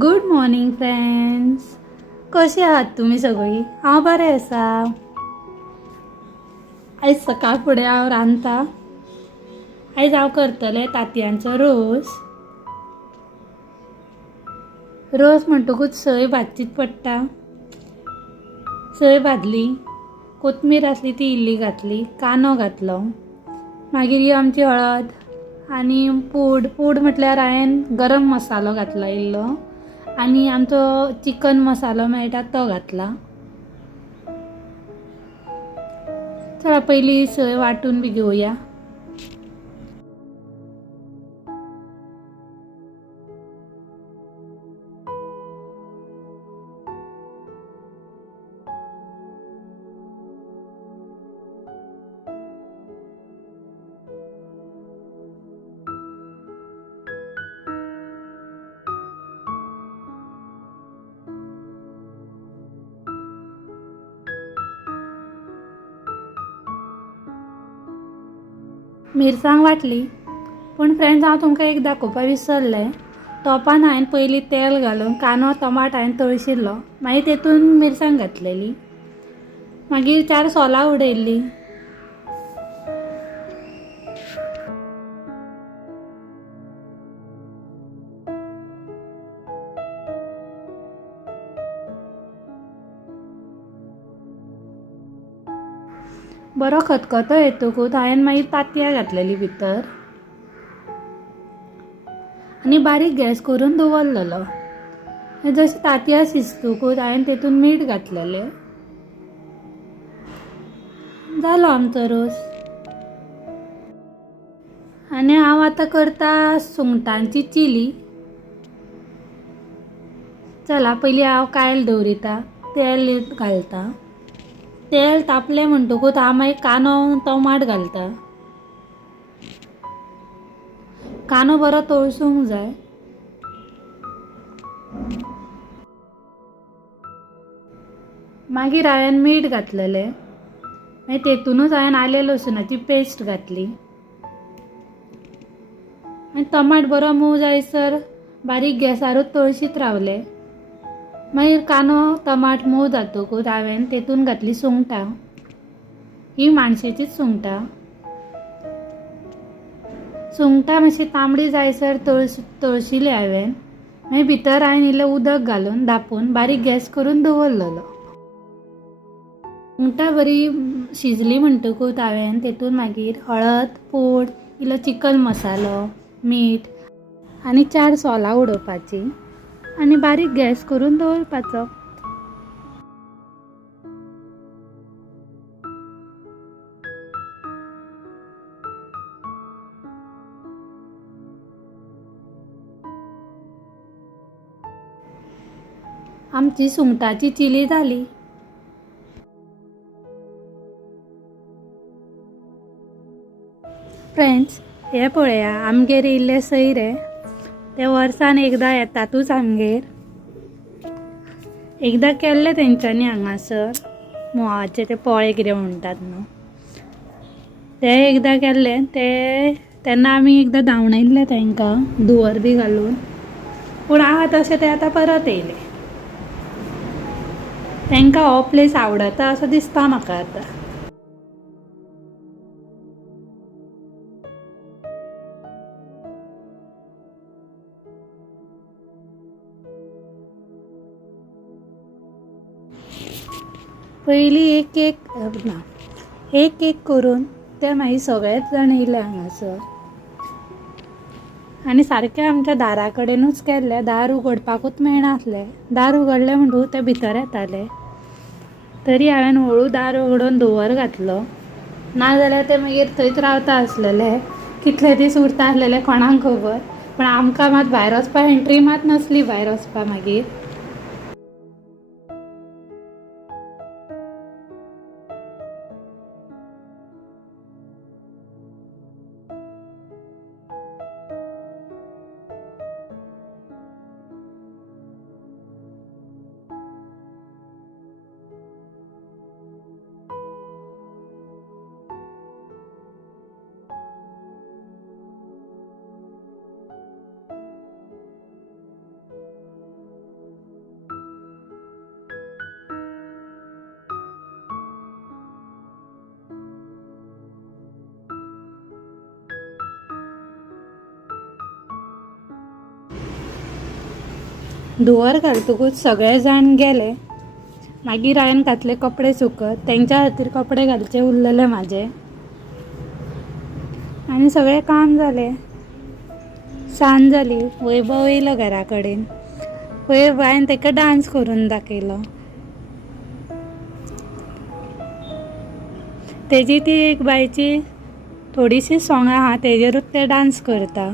Good morning friends. कशी आहात तुम्ही सगळी? हांव बरें आसा. आयज सकाळ फुडें हांव रांदतां. आयज हांव करतलें तांतयांचो रोस. रोस म्हणटकूच सय भाजचीच पडटा. सय भाजली, कोथमीर आसली ती इल्ली घातली, कांदो घातलो, मागीर ही आमची हळद आनी पूड म्हटल्यार हांवें गरम मसालो घातलो इल्लो आनी आमचो चिकन मसालो मेळटा तो घातला. चला पयली सय वांटून बी घेवया. मिरसांग वाटली, पूण फ्रेंड्स हांव तुमकां एक दाखोवपाक विसरलें. तोपान हांवें पयलीं तेल घालून कांदो टमाट हांवें तळशिल्लो, मागीर तेतून मिरसांग घातलेली, मागीर 4 सोलां उडयल्लीं. बरो खतखतो येतकूच हांवें मागीर तांतयां घातलेलीं भितर आनी बारीक गॅस करून दवरलेलो. जशें तांतयां शिजतकूच हांवें तेतून मीठ घातलेलें. जालो आमचो रोस. आनी हांव आतां करता सुंगटांची चिली. चला पयलीं हांव कायल दवरिता, तेल घालता. तेल तापलें म्हणटकूच हांव मागीर कांदो टमाट घालता. कांदो बरो तळसूंक जाय. मागीर हांवें मीठ घातलेलें, मागीर तेतूनच हांवें आले लसुणाची पेस्ट घातली आनी टमाट बरो मोव जायसर बारीक गॅसारूच तळशीत रावलें. मागीर कांदो टमाट मोव जातकूच हांवें तेतून घातली सुंगटां. ही माणशेचीच सुंगटां. सुंगटां मातशी तांबडी जायसर तळशिली हांवें. मागीर भितर हांवें इल्लें उदक घालून धापून बारीक गॅस करून दवरलेलो. सुंगटां बरी शिजली म्हणटकूच हांवें तेतून मागीर हळद, पूड, इल्लो चिकन मसालो, मीठ आनी 4 सोलां उडोवपाची आनी बारीक गॅस करून दवरपाचो. आमची सुंगटाची चिली जाली. फ्रेंड्स, हे पळया आमगेर इल्ले सयरे. ते वर्सान एकदां येतातूच आमगेर. एकदां केल्ले तेंच्यांनी हांगासर मोवाचे ते पोळे कितें म्हणटात न्हू ते एकदां केल्ले. तेन्ना आमी एकदां धांवणयल्ले तांकां धुवर बी घालून. पूण हांव तशें ते आतां परत येयले. तांकां हो प्लेस आवडटा असो दिसता म्हाका आतां. पयलीं एक एक करून ते मागीर सगळेच जाण येयले हांगासर आनी सारकें आमच्या दारा कडेनूच केल्ले. दार उगडपाकूच मेळनासलें. दार उगडलें म्हणटकूच ते भितर येताले. तरी हांवें हळू दार उगडोवन धुवर घातलो. नाजाल्यार ते मागीर थंयच रावता आसलेले. कितले दीस उरता आसलेले कोणाक खबर. पण आमकां मात भायर वचपाक एंट्री मात नासली भायर वचपाक मागीर. धुवर घालतकूच सगळे जाण गेले. मागीर हांवें घातले कपडे सुकत. तेंच्या खातीर कपडे घालचे उरलेले म्हाजे. आनी सगळें काम जालें. सांज जाली. वैभव येयलो घरा कडेन. हांवें ताका डान्स करून दाखयलो. तेजी ती एक बायची थोडीशी सोंगां आहा तेजेरूच ते डान्स करता.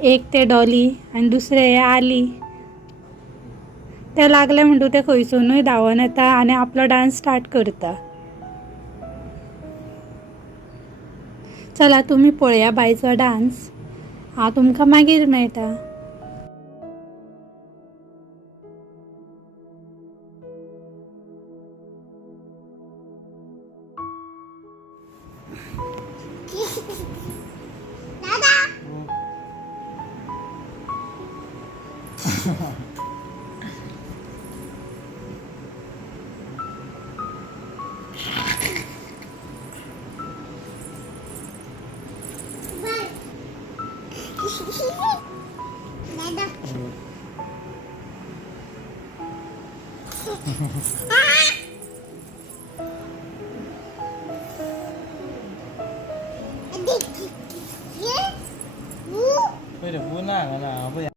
एक ते डॉली आनी दुसरे हे आली. ते लागले म्हणटू ते खंयसूनय धांवन येता आनी आपलो डान्स स्टार्ट करता. चला तुमी पळया बायचो डान्स. हांव तुमकां मागीर मेळटा. Bây giờ vui nào là bây